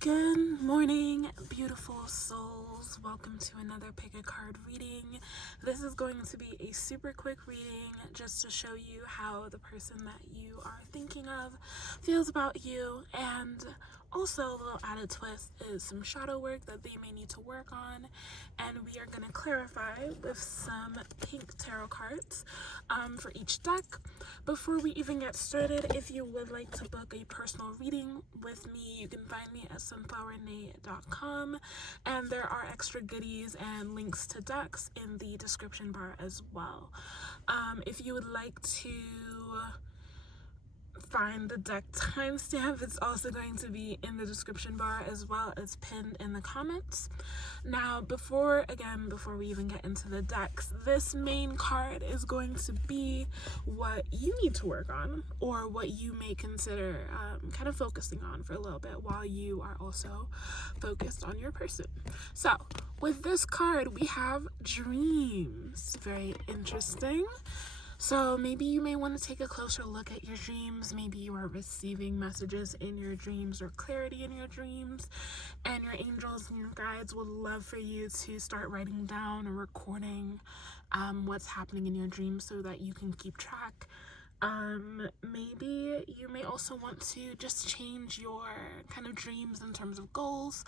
Good morning, beautiful souls. Welcome to another pick a card reading. This is going to be a super quick reading just to show you how the person that you are thinking of feels about you, and also a little added twist is some shadow work that they may need to work on, and we are going to clarify with some pink tarot cards for each deck. Before we even get started, if you would like to book a personal reading with me, you can find me at sunflowernate.com, and there are extra goodies and links to decks in the description bar as well. If you would like to find the deck timestamp, it's also going to be in the description bar as well as pinned in the comments. Now, before we even get into the decks, this main card is going to be what you need to work on, or what you may consider kind of focusing on for a little bit while you are also focused on your person. So with this card, we have dreams. Very interesting. So maybe you may want to take a closer look at your dreams. Maybe you are receiving messages in your dreams or clarity in your dreams, and your angels and your guides would love for you to start writing down or recording what's happening in your dreams so that you can keep track. Maybe you may also want to just change your kind of dreams in terms of goals.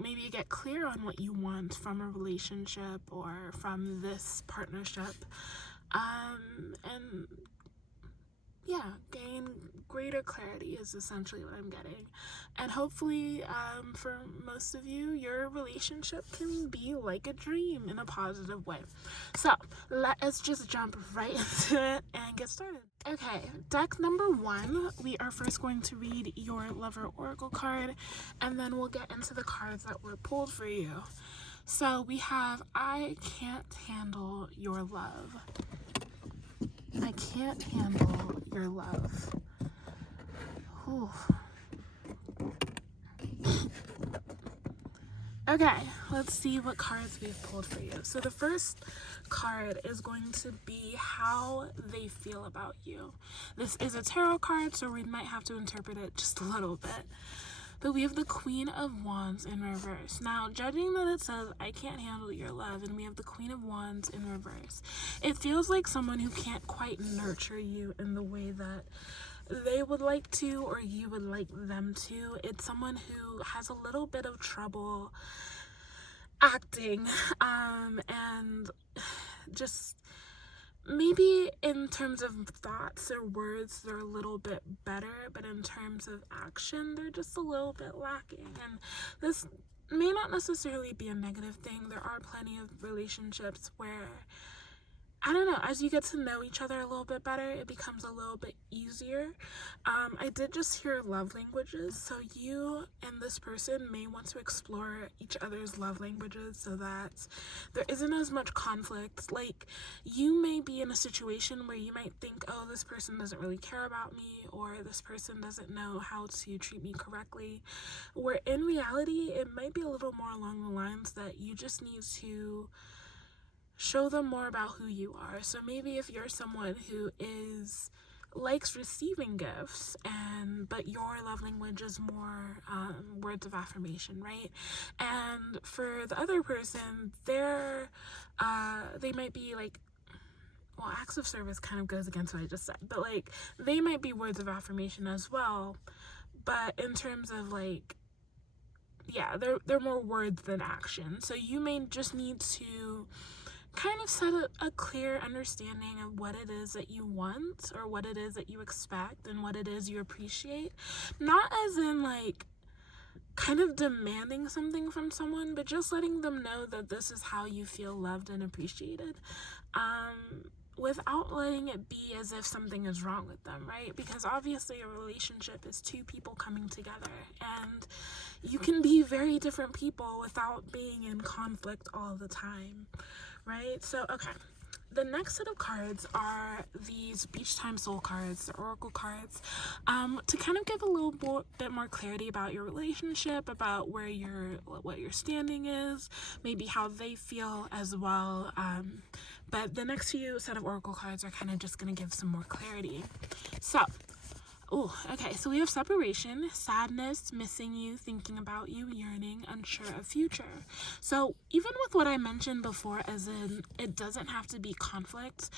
Maybe you get clear on what you want from a relationship or from this partnership. And yeah, gain greater clarity is essentially what I'm getting. And hopefully, for most of you, your relationship can be like a dream in a positive way. So let us just jump right into it and get started. Okay, deck number 1, we are first going to read your lover oracle card, and then we'll get into the cards that were pulled for you. So we have, I can't handle your love. I can't handle your love. Whew. Okay, let's see what cards we've pulled for you. So the first card is going to be how they feel about you. This is a tarot card, so we might have to interpret it just a little bit. But we have the Queen of Wands in reverse. Now, judging that it says, I can't handle your love, and we have the Queen of Wands in reverse, it feels like someone who can't quite nurture you in the way that they would like to, or you would like them to. It's someone who has a little bit of trouble acting, and just maybe in terms of thoughts or words, they're a little bit better, but in terms of action, they're just a little bit lacking. And this may not necessarily be a negative thing. There are plenty of relationships where, I don't know, as you get to know each other a little bit better, it becomes a little bit easier. I did just hear love languages, so you and this person may want to explore each other's love languages so that there isn't as much conflict. Like, you may be in a situation where you might think, oh, this person doesn't really care about me, or this person doesn't know how to treat me correctly, where in reality, it might be a little more along the lines that you just need to show them more about who you are. So maybe if you're someone who likes receiving gifts, but your love language is more words of affirmation, right? And for the other person, they might be like, well, acts of service kind of goes against what I just said, but like, they might be words of affirmation as well, but in terms of like, yeah, they're more words than action. So you may just need to kind of set a clear understanding of what it is that you want, or what it is that you expect, and what it is you appreciate. Not as in like kind of demanding something from someone, but just letting them know that this is how you feel loved and appreciated, without letting it be as if something is wrong with them, right? Because obviously a relationship is two people coming together, and you can be very different people without being in conflict all the time, right? So, okay. The next set of cards are these Beach Time Soul cards, the Oracle cards, to kind of give a little bit more clarity about your relationship, about what your standing is, maybe how they feel as well. But the next few set of Oracle cards are kind of just going to give some more clarity. So Oh, okay. So we have separation, sadness, missing you, thinking about you, yearning, unsure of future. So even with what I mentioned before, as in it doesn't have to be conflict,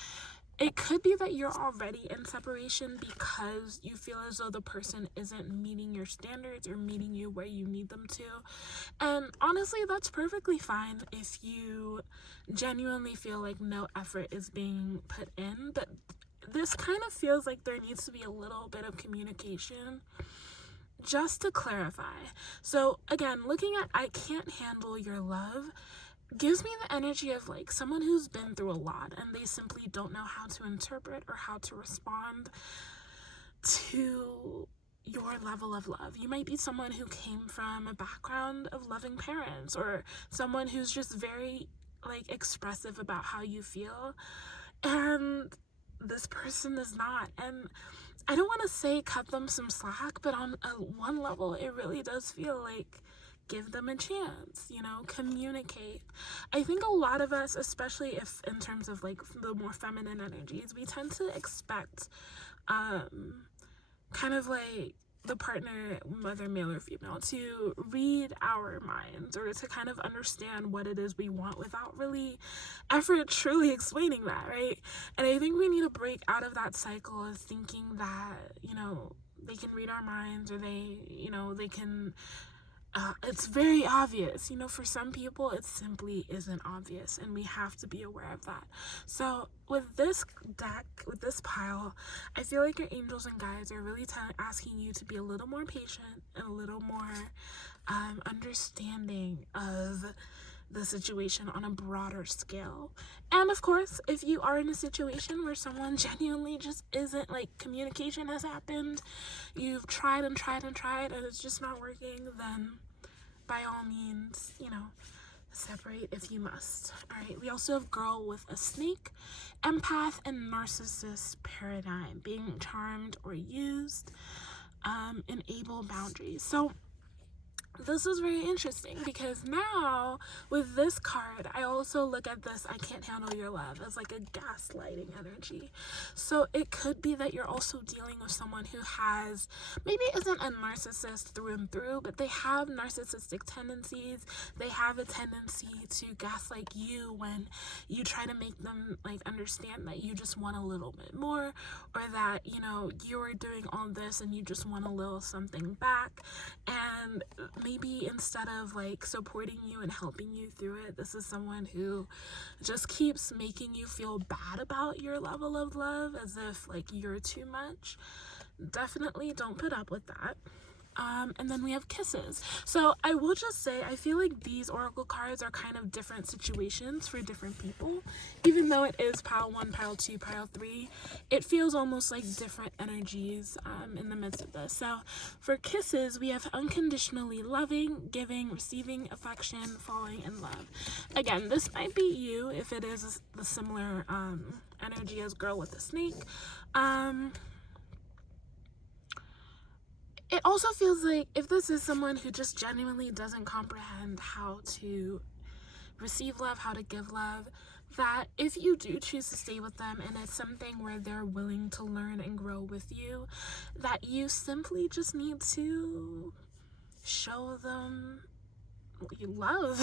it could be that you're already in separation because you feel as though the person isn't meeting your standards or meeting you where you need them to. And honestly, that's perfectly fine if you genuinely feel like no effort is being put in. But this kind of feels like there needs to be a little bit of communication just to clarify. So again, looking at I can't handle your love gives me the energy of like someone who's been through a lot and they simply don't know how to interpret or how to respond to your level of love. You might be someone who came from a background of loving parents, or someone who's just very like expressive about how you feel, and this person is not. And I don't want to say cut them some slack, but on one level it really does feel like give them a chance, communicate. I think a lot of us, especially if in terms of like the more feminine energies, we tend to expect kind of like the partner, whether male or female, to read our minds or to kind of understand what it is we want without really effort truly explaining that, right? And I think we need to break out of that cycle of thinking that, they can read our minds, or they can it's very obvious. For some people it simply isn't obvious, and we have to be aware of that. So with this deck, with this pile, I feel like your angels and guides are really asking you to be a little more patient and a little more understanding of the situation on a broader scale. And of course, if you are in a situation where someone genuinely just isn't, like, communication has happened, you've tried and tried and tried and it's just not working, then by all means, separate if you must. All right, we also have girl with a snake, empath, and narcissist paradigm, being charmed or used, enable boundaries. So this is very interesting because now with this card, I also look at this I can't handle your love as like a gaslighting energy. So it could be that you're also dealing with someone who has, maybe isn't a narcissist through and through, but they have narcissistic tendencies. They have a tendency to gaslight you when you try to make them like understand that you just want a little bit more, or that you're doing all this and you just want a little something back. And maybe instead of like supporting you and helping you through it, this is someone who just keeps making you feel bad about your level of love, as if like you're too much. Definitely don't put up with that. And then we have kisses. So I will just say, I feel like these oracle cards are kind of different situations for different people. Even though it is pile 1, pile 2, pile 3, it feels almost like different energies in the midst of this. So for kisses, we have unconditionally loving, giving, receiving affection, falling in love. Again, this might be you if it is the similar energy as girl with the snake. It also feels like if this is someone who just genuinely doesn't comprehend how to receive love, how to give love, that if you do choose to stay with them and it's something where they're willing to learn and grow with you, that you simply just need to show them you love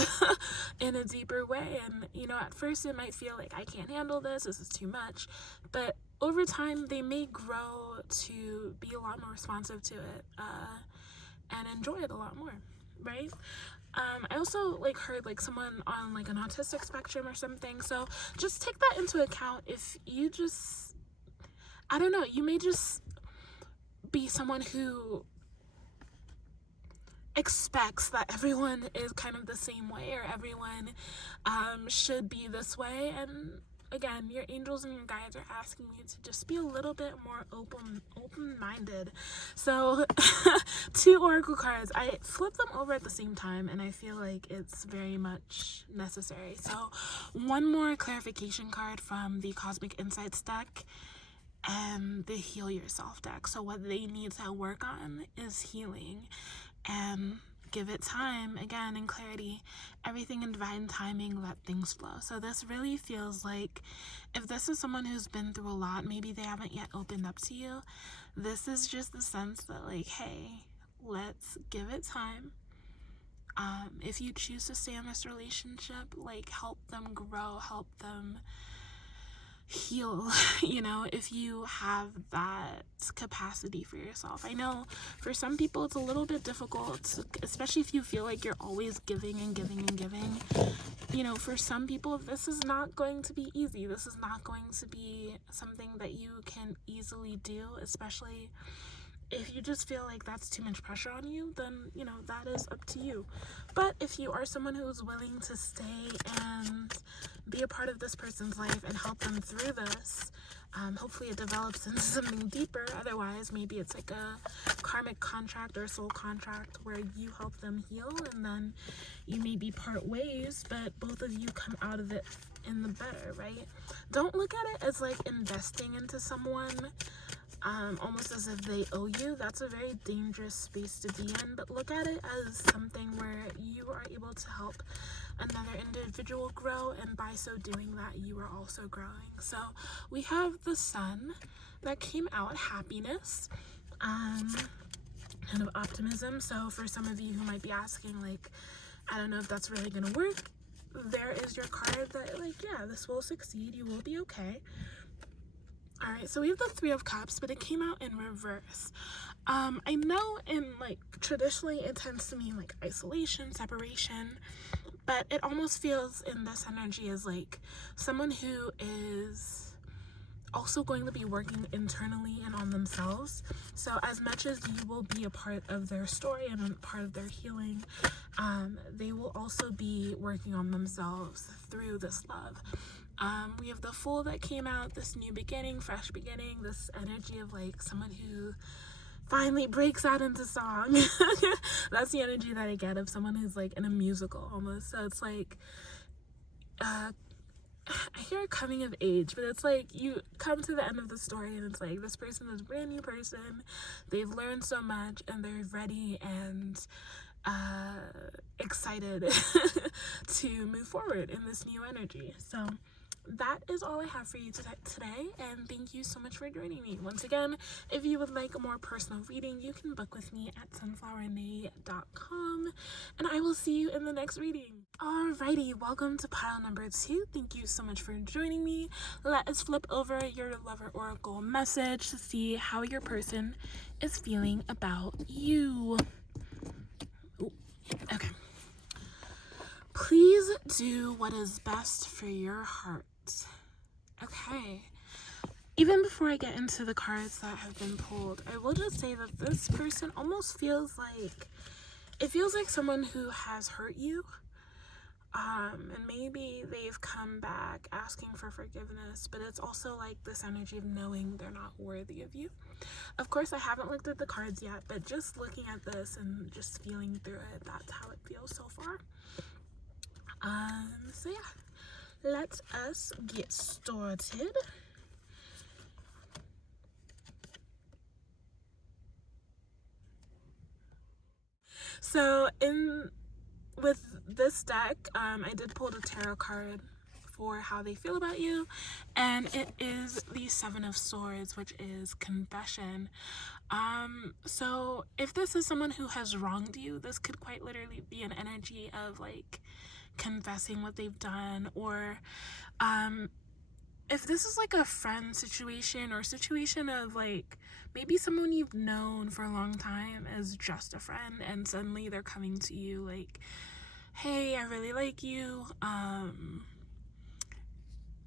in a deeper way. And at first it might feel like I can't handle this is too much, but over time they may grow to be a lot more responsive to it and enjoy it a lot more, right? I also heard someone on an autistic spectrum or something, so just take that into account. If you just, I don't know, you may just be someone who expects that everyone is kind of the same way, or everyone should be this way. And again, your angels and your guides are asking you to just be a little bit more open-minded. So 2 oracle cards, I flip them over at the same time and I feel like it's very much necessary. So one more clarification card from the Cosmic Insights deck and the Heal Yourself deck. So what they need to work on is healing and give it time. Again, in clarity, everything in divine timing, let things flow. So this really feels like, if this is someone who's been through a lot, maybe they haven't yet opened up to you, this is just the sense that, like, hey, let's give it time. If you choose to stay in this relationship, like, help them grow, help them heal, you know, if you have that capacity for yourself. I know for some people it's a little bit difficult, especially if you feel like you're always giving and giving and giving. You know, for some people this is not going to be easy. This is not going to be something that you can easily do, especially if you just feel like that's too much pressure on you, then, you know, that is up to you. But if you are someone who's willing to stay and be a part of this person's life and help them through this, hopefully it develops into something deeper. Otherwise, maybe it's like a karmic contract or soul contract where you help them heal, and then you maybe part ways, but both of you come out of it in the better, right? Don't look at it as like investing into someone, almost as if they owe you. That's a very dangerous space to be in. But look at it as something where you are able to help another individual grow, and by so doing that, you are also growing. So we have the sun that came out, happiness, kind of optimism. So for some of you who might be asking, like, I don't know if that's really gonna work, there is your card that, like, yeah, this will succeed, you will be okay. All right, so we have the Three of Cups, but it came out in reverse. I know in, like, traditionally it tends to mean like isolation, separation, but it almost feels in this energy as like someone who is also going to be working internally and on themselves. So as much as you will be a part of their story and a part of their healing, they will also be working on themselves through this love. We have the Fool that came out, this new beginning, fresh beginning, this energy of like someone who finally breaks out into song. That's the energy that I get of someone who's like in a musical almost. So it's like, I hear coming of age, but it's like you come to the end of the story and it's like this person is a brand new person. They've learned so much and they're ready and excited to move forward in this new energy. So that is all I have for you today, and thank you so much for joining me. Once again, if you would like a more personal reading, you can book with me at sunflowernay.com, and I will see you in the next reading. Alrighty, welcome to pile number 2. Thank you so much for joining me. Let us flip over your lover oracle message to see how your person is feeling about you. Ooh, okay. Please do what is best for your heart. Okay. Even before I get into the cards that have been pulled, I will just say that this person almost feels like, it feels like someone who has hurt you. And maybe they've come back asking for forgiveness, but it's also like this energy of knowing they're not worthy of you. Of course, I haven't looked at the cards yet, but just looking at this and just feeling through it, that's how it feels so far. So yeah, let us get started. So with this deck, I did pull the tarot card for how they feel about you, and it is the Seven of Swords, which is confession. So if this is someone who has wronged you, this could quite literally be an energy of like confessing what they've done, or if this is like a friend situation or situation of like maybe someone you've known for a long time as just a friend, and suddenly they're coming to you like, hey, I really like you,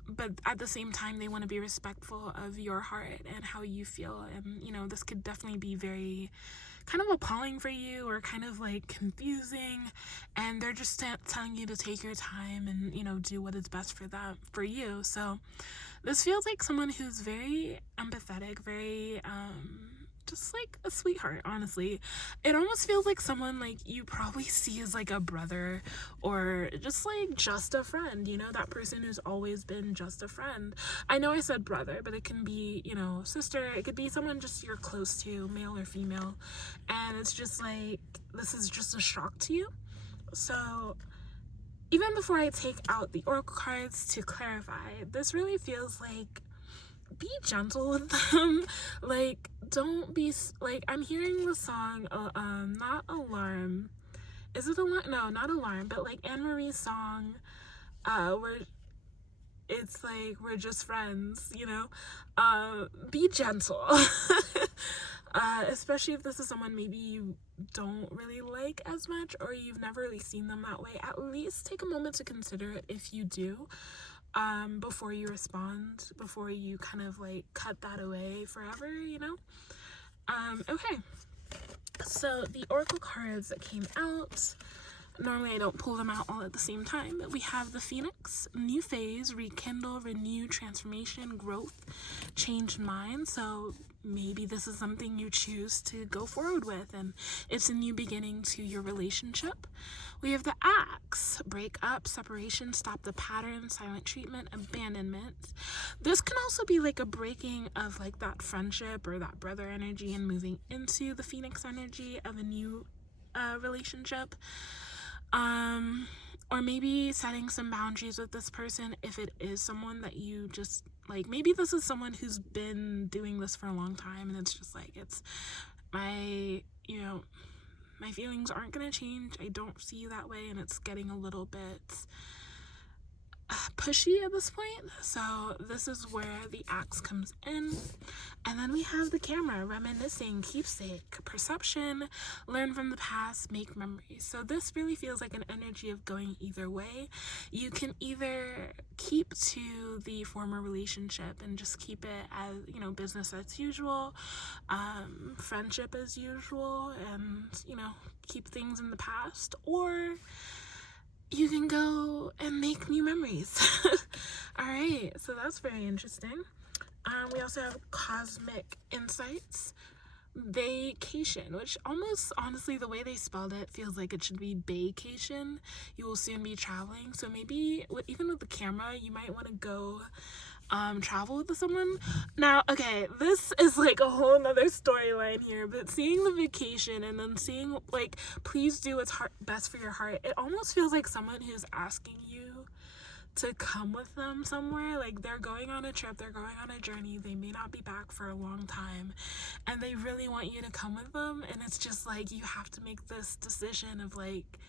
but at the same time they want to be respectful of your heart and how you feel. And you know, this could definitely be very kind of appalling for you, or kind of like confusing, and they're just telling you to take your time and, you know, do what is best for them, for you. So this feels like someone who's very empathetic, very just like a sweetheart, honestly. It almost feels like someone like you probably see as like a brother, or just a friend, you know, that person who's always been just a friend. I know I said brother, but it can be, you know, sister. It could be someone just you're close to, male or female, and it's just like, this is just a shock to you. So even before I take out the oracle cards to clarify, this really feels like, be gentle with them. Like, don't be like, I'm hearing the song not Alarm. Is it Alarm? No, not Alarm, but like Anne Marie's song where it's like, we're just friends, you know. Be gentle. Especially if this is someone maybe you don't really like as much, or you've never really seen them that way. At least take a moment to consider it if you do, before you respond, before you kind of like cut that away forever, you know. Okay, so the oracle cards that came out, normally I don't pull them out all at the same time, but we have the Phoenix, new phase, rekindle, renew, transformation, growth, changed mind. So maybe this is something you choose to go forward with, and it's a new beginning to your relationship. We have the Axe, break up, separation, stop the pattern, silent treatment, abandonment. This can also be like a breaking of like that friendship or that brother energy and moving into the Phoenix energy of a new relationship. Or maybe setting some boundaries with this person if it is someone that you just like. Maybe this is someone who's been doing this for a long time, and it's just like, it's my, you know, my feelings aren't gonna change. I don't see you that way, and it's getting a little bit pushy at this point. So this is where the Axe comes in. And then we have the Camera, reminiscing, keepsake, perception, learn from the past, make memories. So this really feels like an energy of going either way. You can either keep to the former relationship and just keep it as, you know, business as usual, friendship as usual, and, you know, keep things in the past, or you can go and make new memories. All right, so that's very interesting. We also have Cosmic Insights, vacation, which almost, honestly, the way they spelled it feels like it should be vacation. You will soon be traveling. So maybe even with the Camera, you might want to go travel with someone. Now, okay, this is like a whole nother storyline here, but seeing the vacation and then seeing like, please do what's best for your heart, it almost feels like someone who's asking you to come with them somewhere. Like, they're going on a trip, they're going on a journey, they may not be back for a long time, and they really want you to come with them. And it's just like, you have to make this decision of like,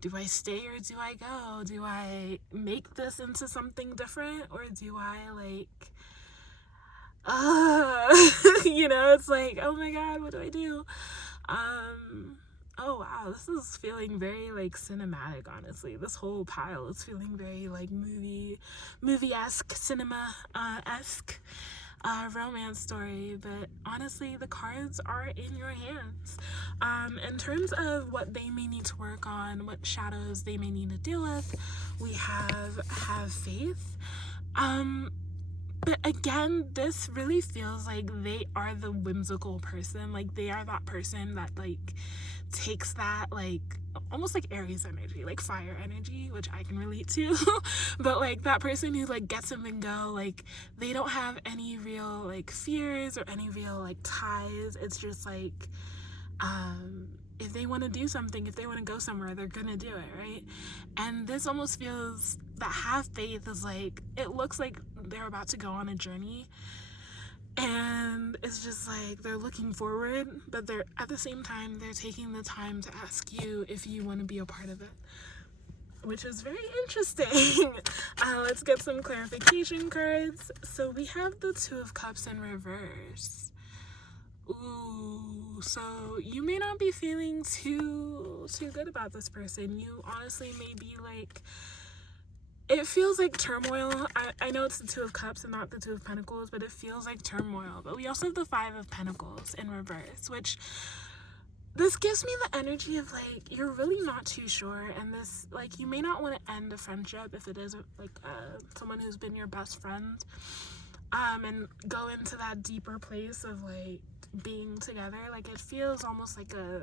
do I stay or do I go? Do I make this into something different, or do I like, you know, it's like, oh my god, what do I do? Oh wow, this is feeling very like cinematic, honestly. This whole pile is feeling very like movie-esque, cinema-esque, romance story. But honestly, the cards are in your hands. In terms of what they may need to work on, what shadows they may need to deal with, we have faith. But again, this really feels like they are the whimsical person. Like, they are that person that like takes that like almost like Aries energy, like fire energy, which I can relate to. But like that person who like gets them and go, like they don't have any real like fears or any real like ties. It's just like, if they want to do something, if they want to go somewhere, they're gonna do it, right? And this almost feels that have faith is like, it looks like they're about to go on a journey, and it's just like they're looking forward, but they're at the same time they're taking the time to ask you if you want to be a part of it, which is very interesting. Let's get some clarification cards. So we have the Two of Cups in reverse. Ooh, so you may not be feeling too good about this person. You honestly may be like, it feels like turmoil. I know it's the Two of Cups and not the Two of Pentacles, but it feels like turmoil. But we also have the Five of Pentacles in reverse, which this gives me the energy of like, you're really not too sure, and this like, you may not want to end a friendship if it is like someone who's been your best friend, and go into that deeper place of like, being together. Like, it feels almost like a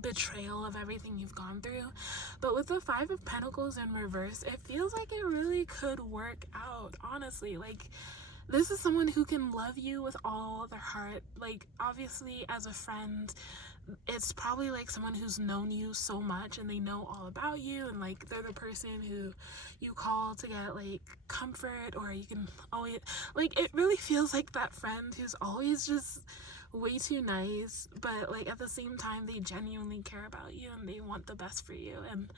betrayal of everything you've gone through. But with the Five of Pentacles in reverse, it feels like it really could work out, honestly. Like, this is someone who can love you with all their heart. Like, obviously, as a friend, it's probably like someone who's known you so much and they know all about you, and like they're the person who you call to get like comfort, or you can always, like, it really feels like that friend who's always just way too nice, but like at the same time they genuinely care about you and they want the best for you. And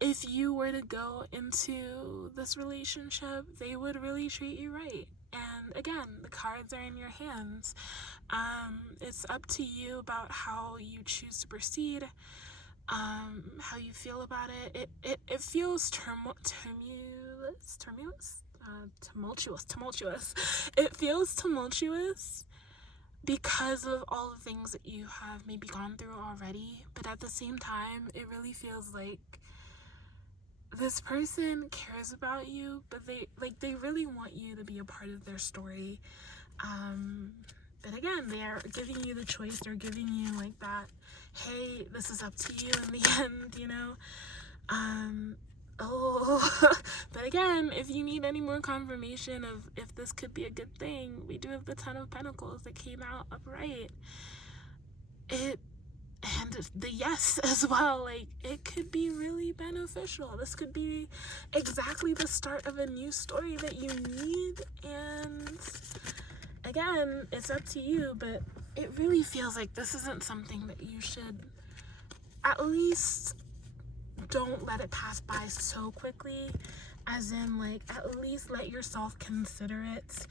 if you were to go into this relationship, they would really treat you right. And again, the cards are in your hands. It's up to you about how you choose to proceed, how you feel about it. It feels tumultuous. It feels tumultuous because of all the things that you have maybe gone through already. But at the same time, it really feels like this person cares about you, but they really want you to be a part of their story. But again, they are giving you the choice. They're giving you like that, hey, this is up to you in the end, you know. But again, if you need any more confirmation of if this could be a good thing, we do have the Ten of Pentacles that came out upright. And the yes as well. Like, it could be really beneficial. This could be exactly the start of a new story that you need. And again, it's up to you, but it really feels like this isn't something that you should, at least don't let it pass by so quickly, as in like at least let yourself consider it,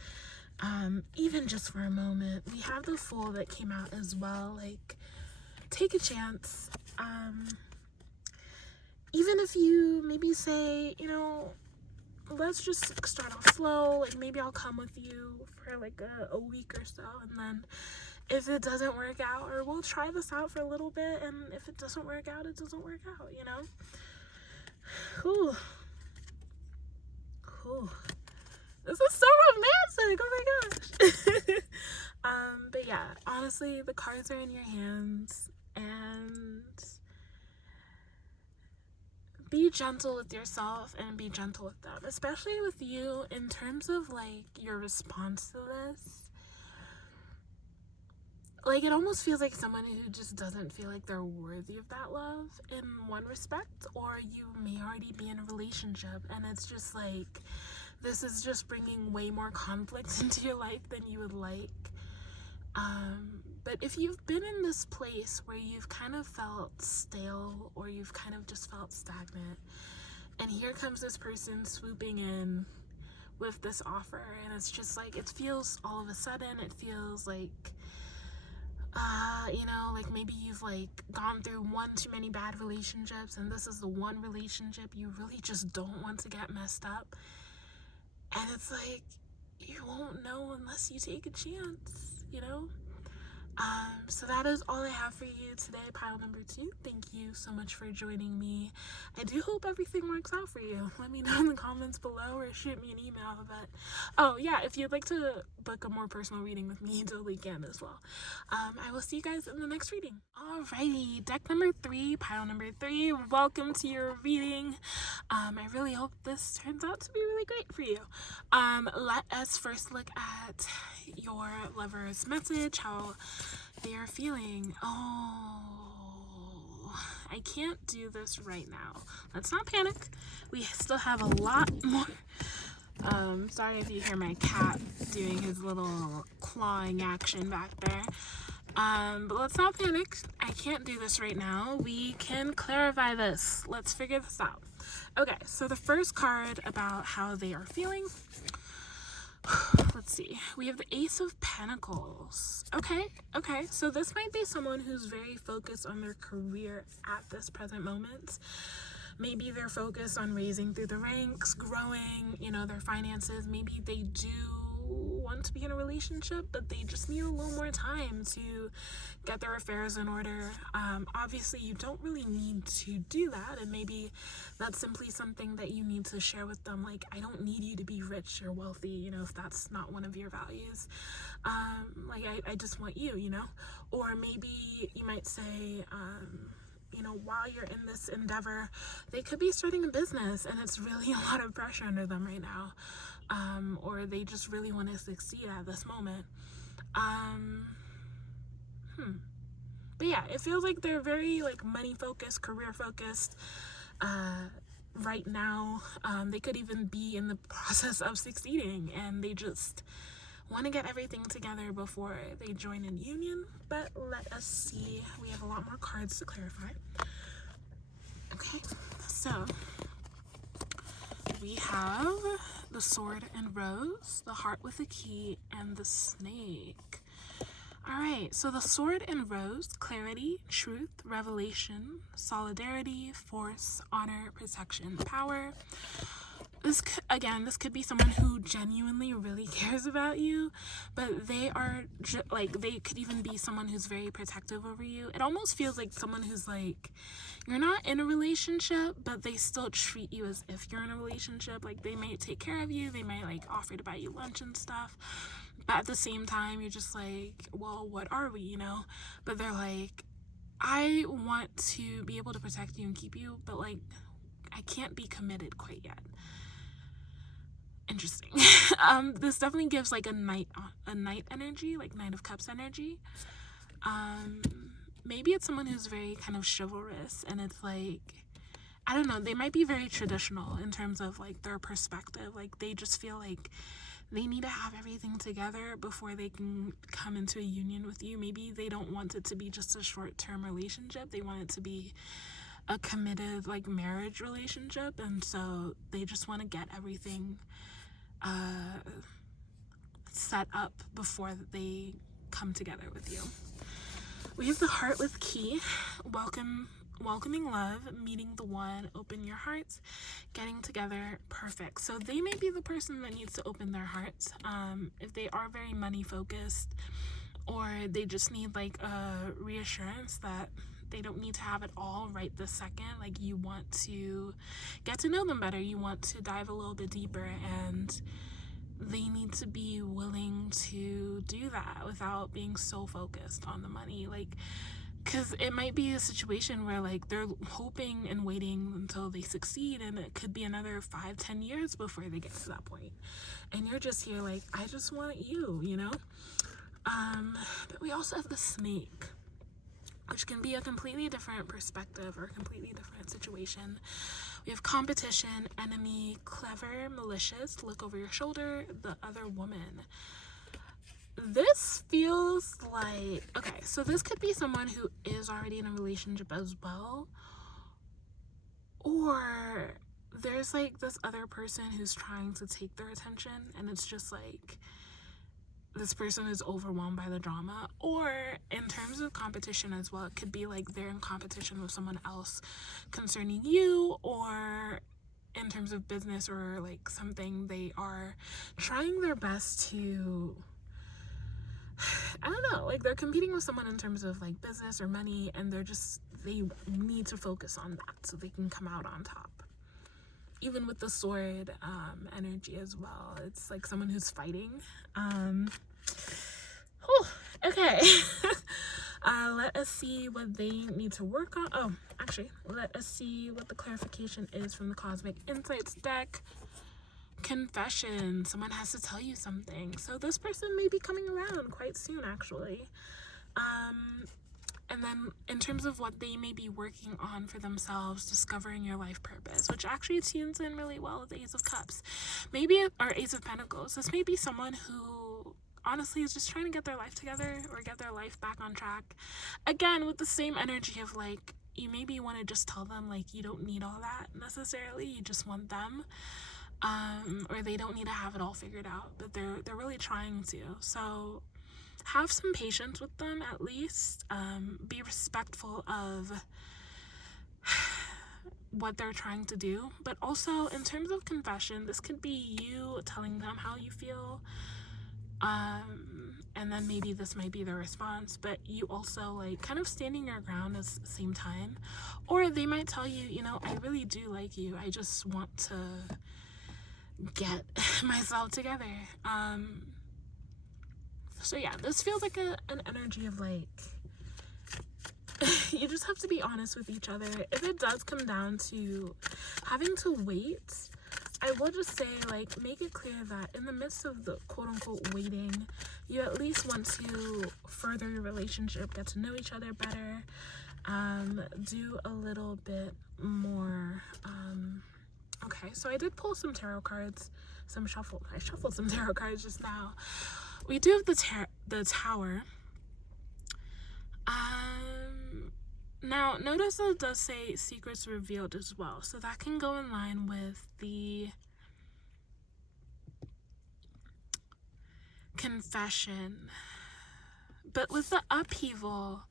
even just for a moment. We have the Fool that came out as well. Like, take a chance. Even if you maybe say, you know, let's just start off slow, like maybe I'll come with you for like a week or so, and then if it doesn't work out, or we'll try this out for a little bit, and if it doesn't work out, it doesn't work out, you know. Whew. This is so romantic, oh my gosh. But yeah, honestly, the cards are in your hands, and be gentle with yourself and be gentle with them, especially with you in terms of like your response to this. Like, it almost feels like someone who just doesn't feel like they're worthy of that love in one respect, or you may already be in a relationship and it's just like, this is just bringing way more conflict into your life than you would like. But if you've been in this place where you've kind of felt stale, or you've kind of just felt stagnant, and here comes this person swooping in with this offer, and it's just like, it feels all of a sudden, it feels like, you know, like maybe you've like gone through one too many bad relationships, and this is the one relationship you really just don't want to get messed up. And it's like, you won't know unless you take a chance, you know? So that is all I have for you today, pile number 2. Thank you so much for joining me. I do hope everything works out for you. Let me know in the comments below, or shoot me an email. But oh yeah, if you'd like to book a more personal reading with me, you totally can as well. I will see you guys in the next reading. Alrighty, deck number 3, pile number 3. Welcome to your reading. I really hope this turns out to be really great for you. Let us first look at your lover's message, how they are feeling. Oh, I can't do this right now. Let's not panic. We still have a lot more. Sorry if you hear my cat doing his little clawing action back there. But let's not panic. I can't do this right now. We can clarify this. Let's figure this out. Okay, so the first card about how they are feeling. Let's see. We have the Ace of Pentacles. Okay, so this might be someone who's very focused on their career at this present moment. Maybe they're focused on raising through the ranks, growing, you know, their finances. Maybe they do want to be in a relationship, but they just need a little more time to get their affairs in order. Obviously, you don't really need to do that, and maybe that's simply something that you need to share with them. Like, I don't need you to be rich or wealthy, you know, if that's not one of your values. Like, I just want you, you know? Or maybe you might say, you know, while you're in this endeavor, they could be starting a business and it's really a lot of pressure under them right now. Or they just really want to succeed at this moment. But yeah, it feels like they're very like money focused, career focused, right now. They could even be in the process of succeeding and they just want to get everything together before they join in union. But let us see. We have a lot more cards to clarify. Okay, so we have the Sword and Rose, the Heart with a Key, and the Snake. All right, so the Sword and Rose: clarity, truth, revelation, solidarity, force, honor, protection, power. This could be someone who genuinely really cares about you, but they are they could even be someone who's very protective over you. It almost feels like someone who's like, you're not in a relationship, but they still treat you as if you're in a relationship. Like, they may take care of you, they might like offer to buy you lunch and stuff, but at the same time you're just like, well, what are we, you know? But they're like, I want to be able to protect you and keep you, but like, I can't be committed quite yet. Interesting. This definitely gives like a knight energy, like Knight of Cups energy. Maybe it's someone who's very kind of chivalrous, and it's like, I don't know, they might be very traditional in terms of like their perspective. Like, they just feel like they need to have everything together before they can come into a union with you. Maybe they don't want it to be just a short-term relationship. They want it to be a committed like marriage relationship, and so they just want to get everything set up before they come together with you. We have the Heart with Key: welcoming love, meeting the one, open your hearts, getting together, perfect. So they may be the person that needs to open their hearts. If they are very money focused, or they just need like a reassurance that they don't need to have it all right this second. Like, you want to get to know them better, you want to dive a little bit deeper, and they need to be willing to do that without being so focused on the money. Like, because it might be a situation where like they're hoping and waiting until they succeed, and it could be another 5-10 years before they get to that point, and you're just here like, I just want you, you know. But we also have the Snake, which can be a completely different perspective or a completely different situation. We have competition, enemy, clever, malicious, look over your shoulder, the other woman. This feels like, okay, so this could be someone who is already in a relationship as well, or there's like this other person who's trying to take their attention, and it's just like, this person is overwhelmed by the drama. Or in terms of competition as well, it could be like they're in competition with someone else concerning you, or in terms of business or like something, they are trying their best to, I don't know, like they're competing with someone in terms of like business or money, and they need to focus on that so they can come out on top. Even with the Sword energy as well, it's like someone who's fighting. Okay. Let us see what they need to work on. Oh, actually, let us see what the clarification is from the Cosmic Insights deck. Confession. Someone has to tell you something. So this person may be coming around quite soon, actually. And then in terms of what they may be working on for themselves, discovering your life purpose, which actually tunes in really well with the Ace of Cups. Or Ace of Pentacles. This may be someone who honestly is just trying to get their life together or get their life back on track. Again, with the same energy of like, you maybe want to just tell them like, you don't need all that necessarily, you just want them. Or they don't need to have it all figured out, but they're really trying to. So have some patience with them, at least. Be respectful of what they're trying to do. But also, in terms of confession, this could be you telling them how you feel. And then maybe this might be the response, but you also like kind of standing your ground at the same time. Or they might tell you, you know, I really do like you, I just want to get myself together. So yeah, this feels like an energy of like, you just have to be honest with each other. If it does come down to having to wait, I will just say, like, make it clear that in the midst of the quote-unquote waiting, you at least want to further your relationship, get to know each other better, do a little bit more. Okay, so I did pull some tarot cards, I shuffled some tarot cards just now. We do have the Tower. Now, notice that it does say secrets revealed as well. So that can go in line with the confession. But with the upheaval,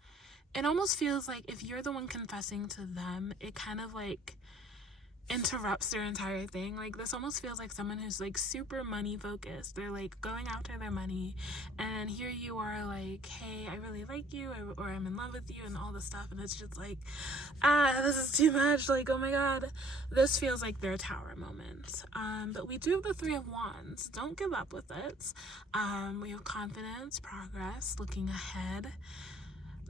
it almost feels like if you're the one confessing to them, it kind of like interrupts their entire thing. Like, this almost feels like someone who's like super money focused. They're like going after their money, and here you are like, hey, I really like you, or I'm in love with you, and all this stuff, and it's just like, this is too much. Like, oh my god, this feels like their Tower moment. But we do have the Three of Wands. Don't give up with it. We have confidence, progress, looking ahead.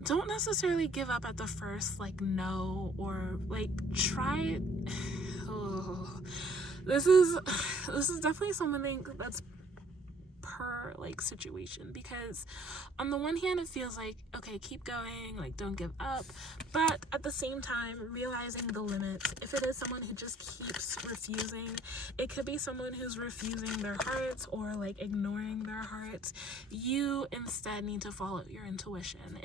Don't necessarily give up at the first like no, or like try. Oh, this is definitely something that's per like situation, because on the one hand it feels like, okay, keep going, like don't give up, but at the same time realizing the limits. If it is someone who just keeps refusing, it could be someone who's refusing their hearts or like ignoring their hearts. You instead need to follow your intuition.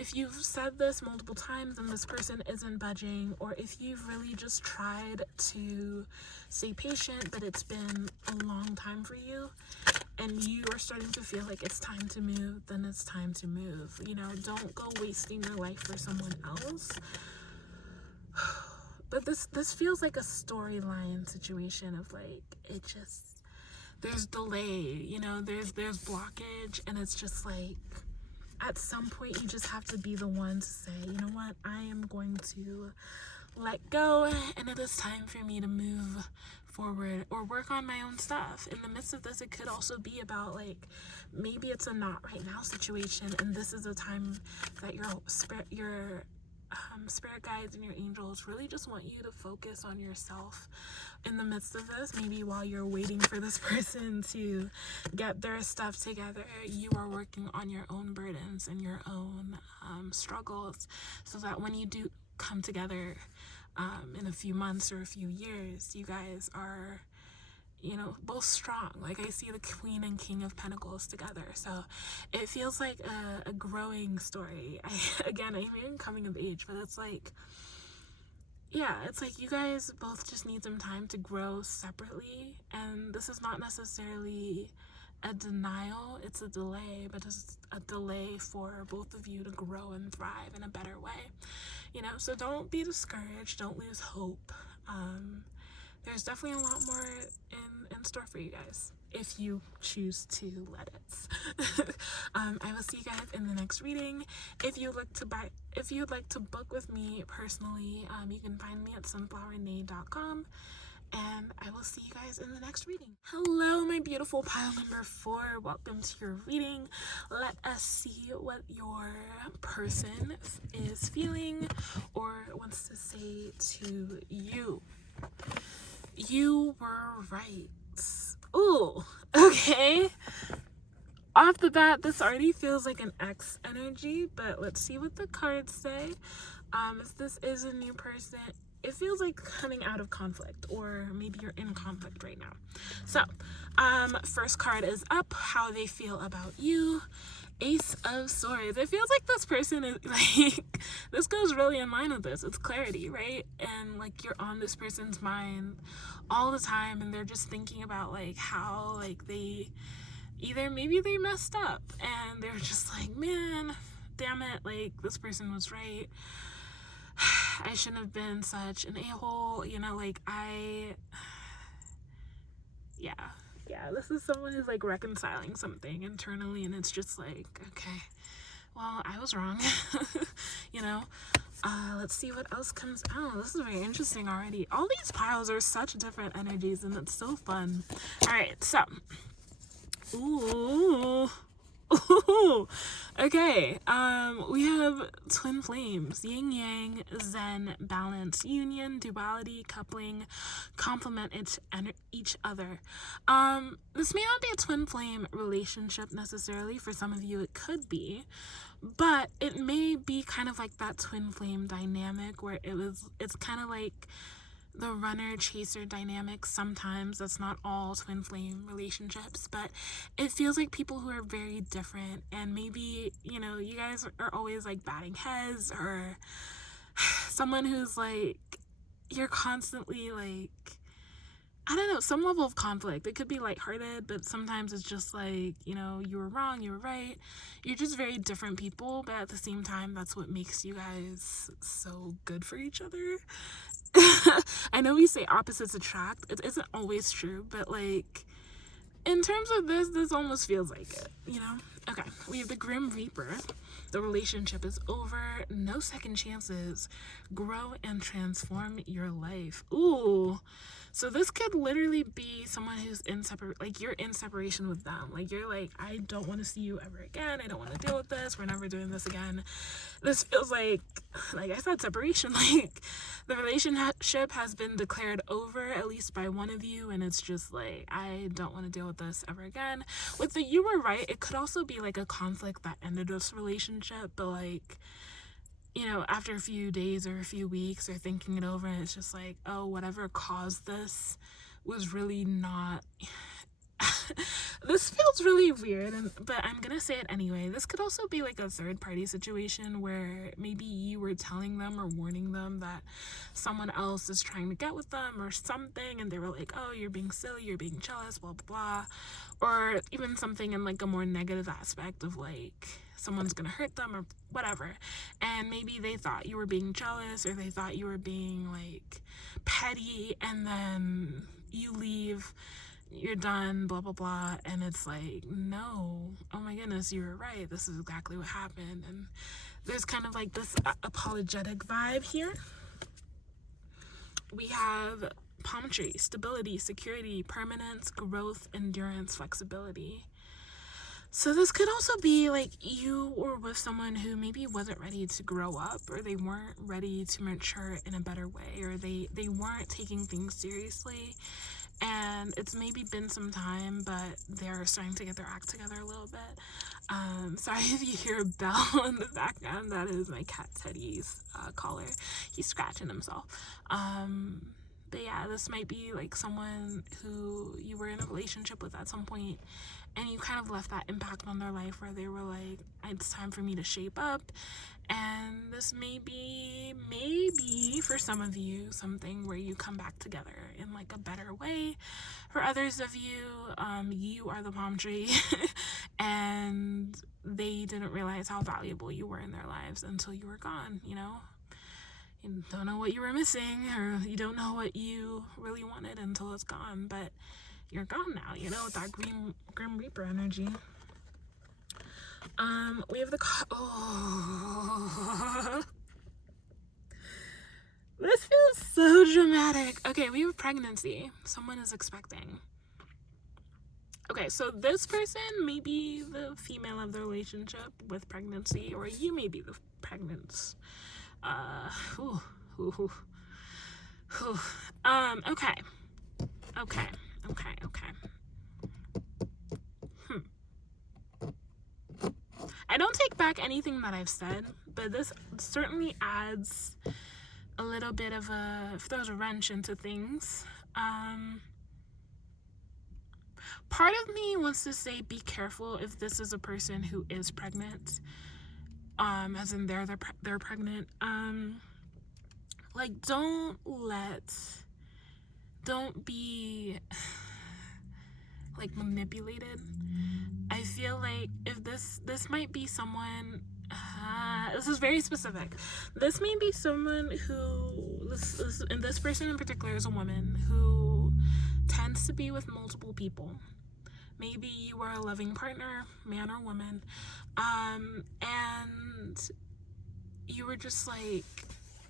If you've said this multiple times and this person isn't budging, or if you've really just tried to stay patient but it's been a long time for you and you are starting to feel like it's time to move, then it's time to move. Don't go wasting your life for someone else. But this feels like a storyline situation of like, there's delay, there's blockage, and it's just like, at some point you just have to be the one to say, you know what, I am going to let go, and it is time for me to move forward or work on my own stuff. In the midst of this, it could also be about like, maybe it's a not right now situation, and this is a time that your spirit guides and your angels really just want you to focus on yourself in the midst of this. Maybe while you're waiting for this person to get their stuff together, you are working on your own burdens and your own struggles, so that when you do come together in a few months or a few years, you guys are both strong. Like, I see the Queen and King of Pentacles together, so it feels like a growing story. I'm even coming of age, but it's like, yeah, it's like you guys both just need some time to grow separately, and this is not necessarily a denial, it's a delay, but it's a delay for both of you to grow and thrive in a better way. So don't be discouraged, don't lose hope. There's definitely a lot more in store for you guys if you choose to let it. I will see you guys in the next reading. If you'd like to book with me personally, you can find me at sunflowernade.com, and I will see you guys in the next reading. Hello, my beautiful pile number 4. Welcome to your reading. Let us see what your person is feeling or wants to say to you. You were right. Ooh, okay. Off the bat, this already feels like an X energy, but let's see what the cards say. If this is a new person, it feels like coming out of conflict, or maybe you're in conflict right now. So, first card is up, how they feel about you. Ace of Swords. It feels like this person is like, this goes really in line with this. It's clarity, right? And like, you're on this person's mind all the time, and they're just thinking about like how like maybe they messed up, and they're just like, man, damn it, like this person was right. I shouldn't have been such an a-hole, Yeah, this is someone who's like reconciling something internally, and it's just like, okay, well, I was wrong. You know. Let's see what else comes out. This is very interesting already. All these piles are such different energies, and it's so fun. All right, so ooh. Ooh. Okay, we have twin flames, yin yang, zen, balance, union, duality, coupling, complement each other. This may not be a twin flame relationship necessarily. For some of you it could be, but it may be kind of like that twin flame dynamic where it's kind of like the runner chaser dynamic. Sometimes that's not all twin flame relationships, but it feels like people who are very different, and maybe, you know, you guys are always like batting heads, or someone who's like, you're constantly like, I don't know, some level of conflict. It could be lighthearted, but sometimes it's just like, you know, you were wrong, you were right. You're just very different people, but at the same time, that's what makes you guys so good for each other. I know we say opposites attract. It isn't always true, but like, in terms of this almost feels like it, you know? Okay, we have the Grim Reaper. The relationship is over. No second chances. Grow and transform your life. Ooh. So this could literally be someone who's you're in separation with them. Like, you're like, I don't want to see you ever again. I don't want to deal with this. We're never doing this again. This feels like I said, separation. Like, the relationship has been declared over, at least by one of you, and it's just like, I don't want to deal with this ever again. With the you were right, it could also be like a conflict that ended this relationship, but like, you know, after a few days or a few weeks or thinking it over, and it's just like, oh, whatever caused this was really not this feels really weird, but I'm gonna say it anyway. This could also be like a third party situation where maybe you were telling them or warning them that someone else is trying to get with them or something, and they were like, oh, you're being silly, you're being jealous, blah blah blah. Or even something in like a more negative aspect of like, someone's gonna hurt them or whatever, and maybe they thought you were being jealous, or they thought you were being like petty, and then you leave, you're done, blah blah blah, and it's like, no, oh my goodness, you were right, this is exactly what happened. And there's kind of like this apologetic vibe here. We have palm tree, stability, security, permanence, growth, endurance, flexibility. So this could also be like you were with someone who maybe wasn't ready to grow up, or they weren't ready to mature in a better way, or they weren't taking things seriously, and it's maybe been some time, but they're starting to get their act together a little bit. Sorry if you hear a bell in the background. That is my cat Teddy's collar. He's scratching himself. But yeah, this might be like someone who you were in a relationship with at some point, and you kind of left that impact on their life where they were like, it's time for me to shape up. And this may be, maybe for some of you, something where you come back together in like a better way. For others of you, you are the palm tree and they didn't realize how valuable you were in their lives until you were gone, you know? You don't know what you were missing, or you don't know what you really wanted until it's gone, but you're gone now, you know, with that Grim Reaper energy. We have the this feels so dramatic. Okay, we have pregnancy. Someone is expecting. Okay, so this person may be the female of the relationship with pregnancy, or you may be the pregnant. Okay. I don't take back anything that I've said, but this certainly adds a little bit of throws a wrench into things. Part of me wants to say be careful if this is a person who is pregnant, as in they're pregnant. Like, don't be like manipulated. I feel like if this might be someone, this is very specific. This may be someone who, and this person in particular is a woman who tends to be with multiple people. Maybe you were a loving partner, man or woman, and you were just like,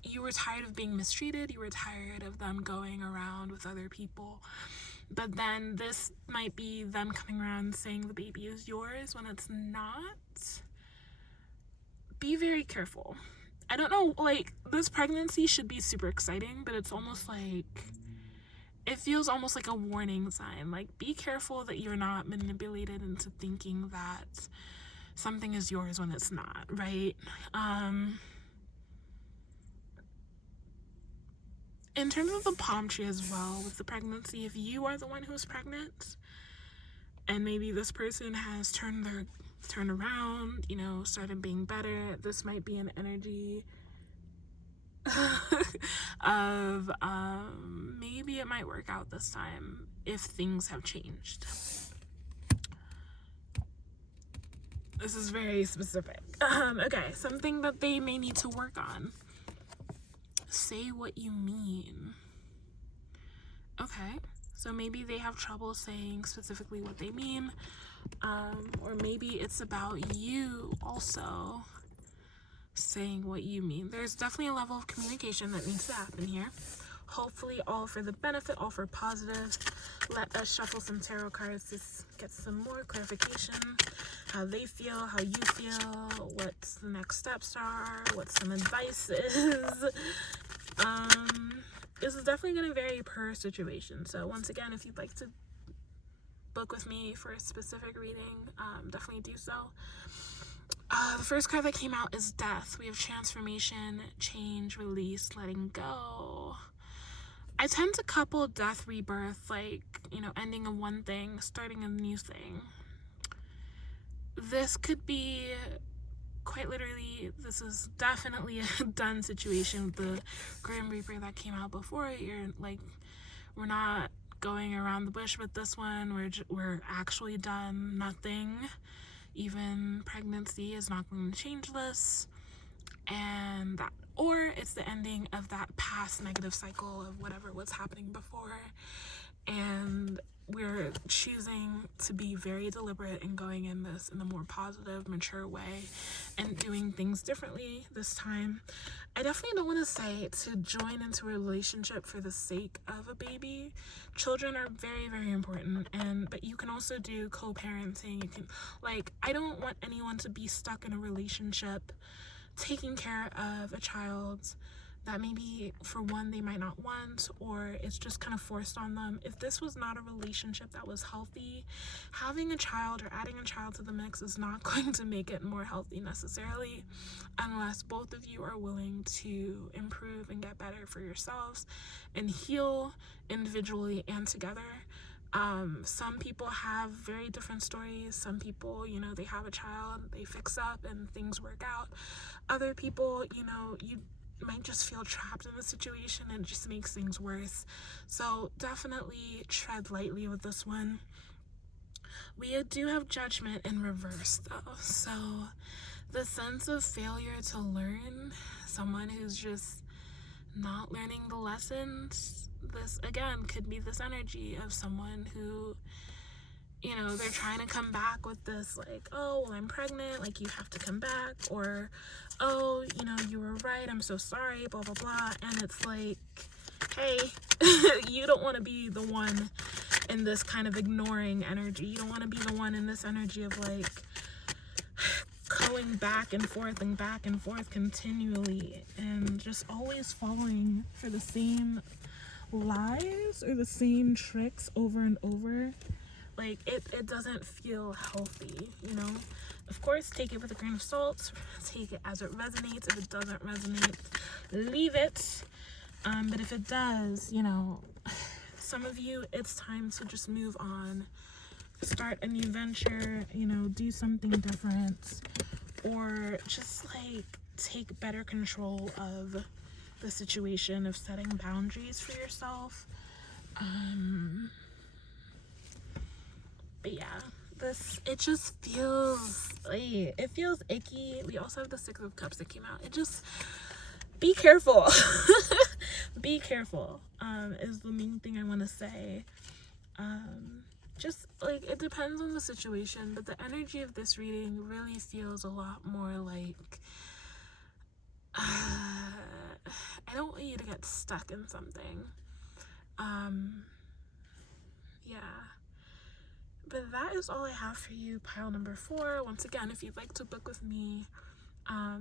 you were tired of being mistreated, you were tired of them going around with other people. But then this might be them coming around saying the baby is yours when it's not. Be very careful. I don't know, like, this pregnancy should be super exciting, but it's almost like, it feels almost like a warning sign. Like, be careful that you're not manipulated into thinking that something is yours when it's not, right? In terms of the palm tree as well, with the pregnancy, if you are the one who's pregnant, and maybe this person has turned around, you know, started being better, this might be an energy of maybe it might work out this time if things have changed. This is very specific. Okay, something that they may need to work on. Say what you mean. Okay, so maybe they have trouble saying specifically what they mean, or maybe it's about you also saying what you mean. There's definitely a level of communication that needs to happen here. Hopefully all for the benefit, all for positive. Let us shuffle some tarot cards to get some more clarification. How they feel, how you feel, what the next steps are, what some advice is. This is definitely going to vary per situation. So once again, if you'd like to book with me for a specific reading, definitely do so. The first card that came out is Death. We have transformation, change, release, letting go. I tend to couple death, rebirth, like, you know, ending of one thing, starting a new thing. This could be, quite literally, this is definitely a done situation with the Grim Reaper that came out before. You're like, we're not going around the bush with this one. We're actually done. Nothing, even pregnancy, is not going to change this. And that, or it's the ending of that past negative cycle of whatever was happening before, and we're choosing to be very deliberate in going in this in a more positive, mature way and doing things differently this time. I definitely don't want to say to join into a relationship for the sake of a baby. Children are very, very important, but you can also do co-parenting. You can, like, I don't want anyone to be stuck in a relationship taking care of a child that maybe for one they might not want, or it's just kind of forced on them. If this was not a relationship that was healthy, having a child or adding a child to the mix is not going to make it more healthy necessarily, unless both of you are willing to improve and get better for yourselves and heal individually and together. Some people have very different stories. Some people, you know, they have a child, they fix up and things work out. Other people, you know, you might just feel trapped in a situation and it just makes things worse. So definitely tread lightly with this one. We do have Judgment in reverse though. So the sense of failure to learn, someone who's just not learning the lessons, this again could be this energy of someone who, you know, they're trying to come back with this like, oh, well, I'm pregnant, like you have to come back, or oh, you know, you were right, I'm so sorry, blah blah blah. And it's like, hey, you don't want to be the one in this kind of ignoring energy. You don't want to be the one in this energy of like going back and forth continually and just always falling for the same lies or the same tricks over and over. Like it doesn't feel healthy, you know. Of course, take it with a grain of salt, take it as it resonates. If it doesn't resonate, leave it. But if it does, you know, some of you, it's time to just move on, start a new venture, you know, do something different, or just like take better control of the situation, of setting boundaries for yourself. But yeah, it just feels like, it feels icky. We also have the Six of Cups that came out. It just, be careful. Be careful, is the main thing I want to say. just like, it depends on the situation, but the energy of this reading really feels a lot more like I don't want you to get stuck in something. Yeah, but that is all I have for you, pile number 4. Once again, if you'd like to book with me,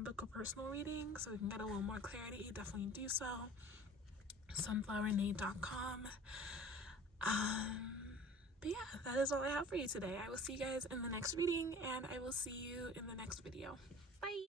book a personal reading so we can get a little more clarity, definitely do so. sunflowernade.com. But yeah, that is all I have for you today. I will see you guys in the next reading, and I will see you in the next video. Bye!